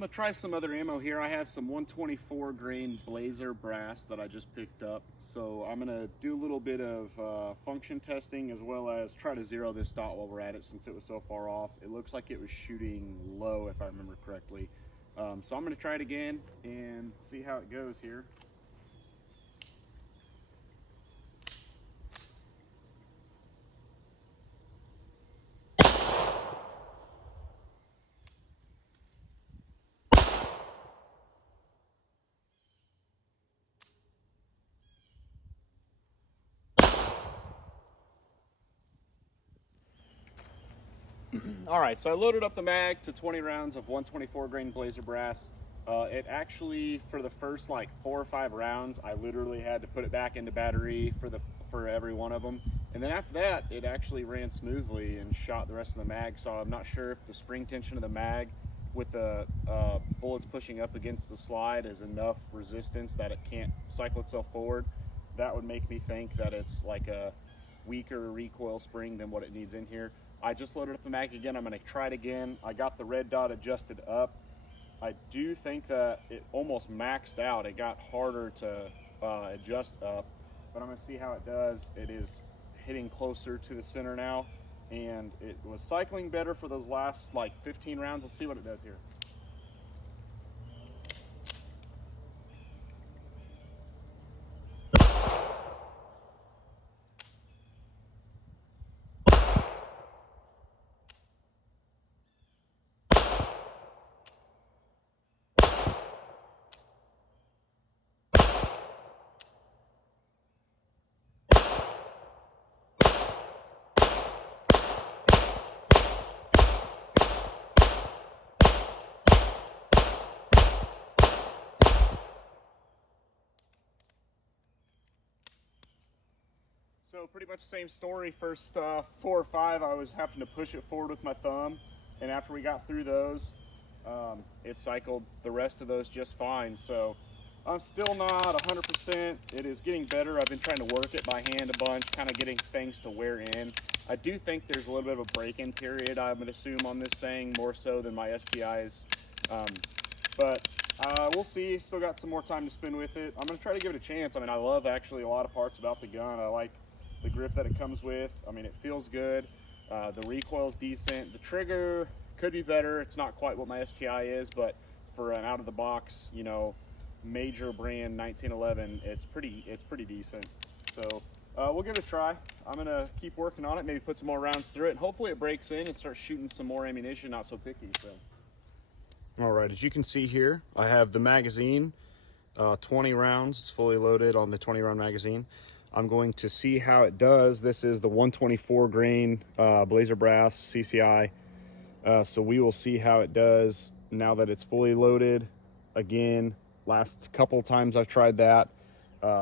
I'm gonna try some other ammo here. I have some 124 grain Blazer brass that I just picked up. So I'm gonna do a little bit of function testing as well as try to zero this dot while we're at it since it was so far off. It looks like it was shooting low if I remember correctly. So I'm gonna try it again and see how it goes here. All right, so I loaded up the mag to 20 rounds of 124 grain Blazer brass. It actually, for the first like 4 or 5 rounds, I literally had to put it back into battery for every one of them. And then after that, it actually ran smoothly and shot the rest of the mag. So I'm not sure if the spring tension of the mag with the bullets pushing up against the slide is enough resistance that it can't cycle itself forward. That would make me think that it's like a weaker recoil spring than what it needs in here. I just loaded up the mag again. I'm going to try it again. I got the red dot adjusted up. I do think that it almost maxed out. It got harder to adjust up, but I'm going to see how it does. It is hitting closer to the center now, and it was cycling better for those last like 15 rounds. Let's see what it does here. So pretty much the same story. First 4 or 5, I was having to push it forward with my thumb, and after we got through those, it cycled the rest of those just fine. So I'm still not 100%. It is getting better. I've been trying to work it by hand a bunch, kind of getting things to wear in. I do think there's a little bit of a break-in period, I would assume, on this thing, more so than my STIs. But we'll see. Still got some more time to spin with it. I'm going to try to give it a chance. I mean, I love actually a lot of parts about the gun. I like the grip that it comes with. I mean, it feels good. The recoil's decent. The trigger could be better. It's not quite what my STI is, but for an out-of-the-box, you know, major brand 1911, it's pretty decent. So we'll give it a try. I'm gonna keep working on it, maybe put some more rounds through it, and hopefully it breaks in and starts shooting some more ammunition, not so picky. So. All right, as you can see here, I have the magazine, 20 rounds. It's fully loaded on the 20-round magazine. I'm going to see how it does. This is the 124 grain Blazer brass CCI. So we will see how it does now that it's fully loaded. Again, last couple times I've tried that,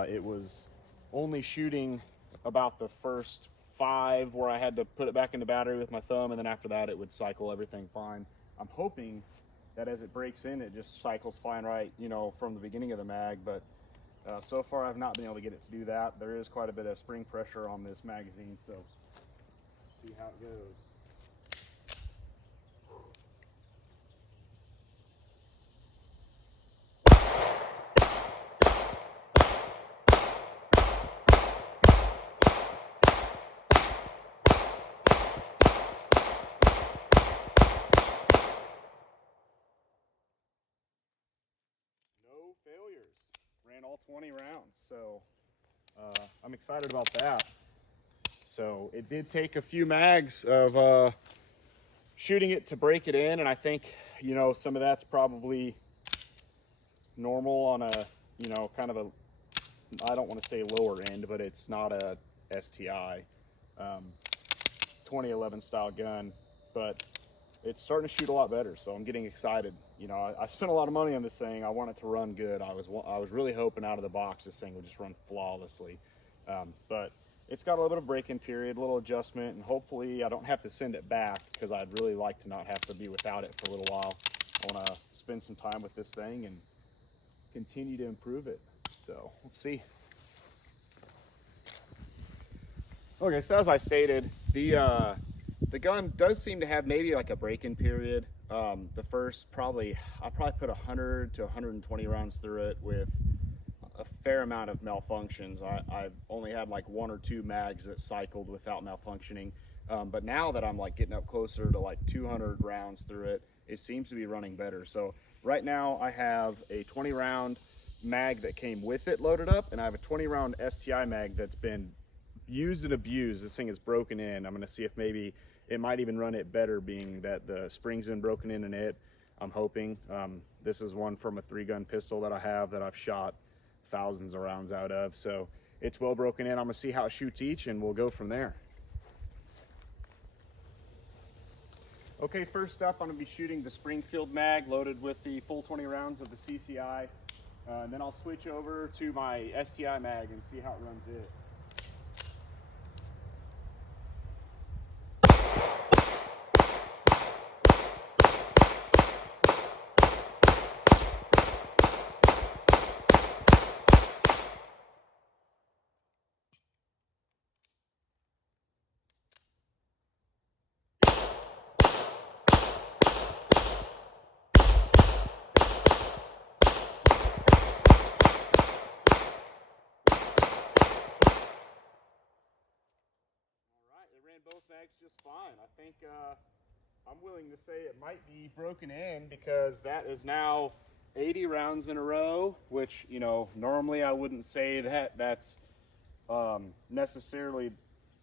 it was only shooting about the first 5 where I had to put it back into battery with my thumb, and then after that it would cycle everything fine. I'm hoping that as it breaks in, it just cycles fine right, you know, from the beginning of the mag, but so far I've not been able to get it to do that. There is quite a bit of spring pressure on this magazine, so see how it goes. No failures. Ran all 20 rounds, so I'm excited about that. So it did take a few mags of shooting it to break it in, and I think, you know, some of that's probably normal on a, you know, kind of a, I don't want to say lower end, but it's not a STI 2011 style gun, but it's starting to shoot a lot better, so I'm getting excited. You know, I spent a lot of money on this thing. I want it to run good. I was really hoping out of the box this thing would just run flawlessly, but it's got a little bit of break-in period, a little adjustment, and hopefully I don't have to send it back, because I'd really like to not have to be without it for a little while. I want to spend some time with this thing and continue to improve it. So let's see. Okay, so as I stated, the The gun does seem to have maybe like a break-in period. The first I'll probably put 100 to 120 rounds through it with a fair amount of malfunctions. I've only had like 1 or 2 mags that cycled without malfunctioning. But now that I'm like getting up closer to like 200 rounds through it, it seems to be running better. So right now I have a 20 round mag that came with it loaded up, and I have a 20 round STI mag that's been used and abused. This thing is broken in. I'm gonna see if maybe it might even run it better, being that the spring's been broken in it. I'm hoping. This is one from a 3-gun pistol that I have that I've shot thousands of rounds out of. So it's well broken in. I'm gonna see how it shoots each and we'll go from there. Okay, first up I'm gonna be shooting the Springfield mag loaded with the full 20 rounds of the CCI. And then I'll switch over to my STI mag and see how it runs it. Both mags just fine. I think I'm willing to say it might be broken in, because that is now 80 rounds in a row, which, you know, normally I wouldn't say that that's necessarily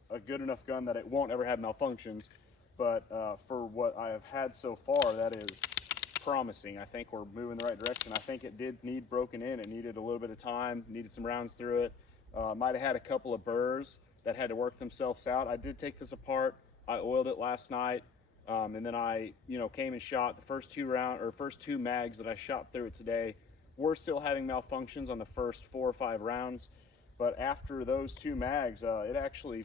a good enough gun that it won't ever have malfunctions, but for what I have had so far, that is promising. I think we're moving in the right direction. I think it did need broken in. It needed a little bit of time, needed some rounds through it. Might have had a couple of burrs that had to work themselves out. I did take this apart. I oiled it last night, and then I, came and shot the first two mags that I shot through it today. We're still having malfunctions on the first 4 or 5 rounds, but after those 2 mags, it actually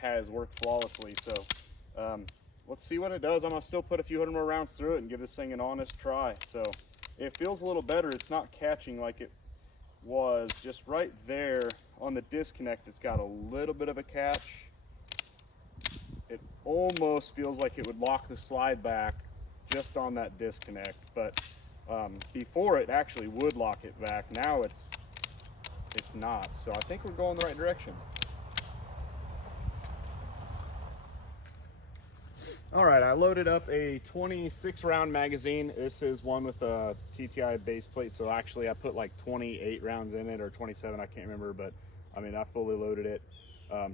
has worked flawlessly. So let's see what it does. I'm gonna still put a few hundred more rounds through it and give this thing an honest try. So it feels a little better. It's not catching like it was just right there on the disconnect. It's got a little bit of a catch. It almost feels like it would lock the slide back just on that disconnect, but before it actually would lock it back. Now it's not. So I think we're going the right direction. All right, I loaded up a 26 round magazine. This is one with a TTI base plate, so actually I put like 28 rounds in it, or 27, I can't remember, but I mean, I fully loaded it.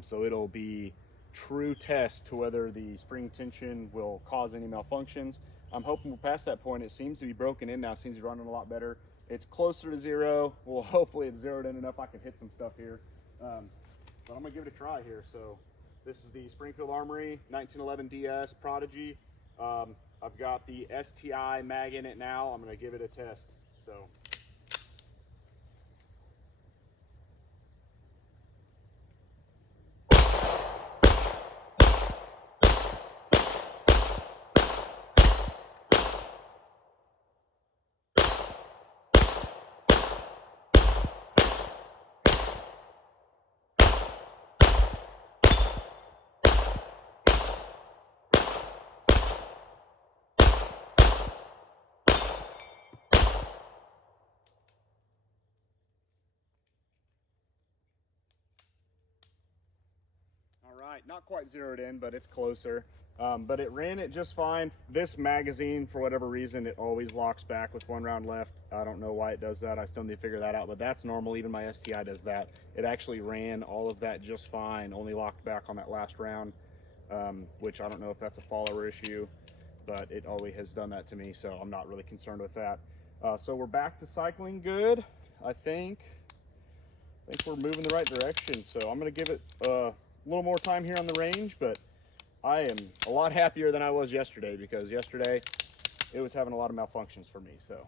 So it'll be true test to whether the spring tension will cause any malfunctions. I'm hoping we're past that point. It seems to be broken in now. It seems to be running a lot better. It's closer to 0. Well, hopefully it's zeroed in enough I can hit some stuff here. But I'm gonna give it a try here. So this is the Springfield Armory 1911 DS Prodigy. I've got the STI mag in it now. I'm gonna give it a test. So. Not quite zeroed in, but it's closer. But it ran it just fine. This magazine, for whatever reason, it always locks back with 1 round left. I don't know why it does that. I still need to figure that out, but that's normal. Even my STI does that. It actually ran all of that just fine, only locked back on that last round, which I don't know if that's a follower issue, but it always has done that to me, so I'm not really concerned with that. So we're back to cycling good, I think. We're moving the right direction, so I'm going to give it a little more time here on the range, but I am a lot happier than I was yesterday, because yesterday it was having a lot of malfunctions for me. So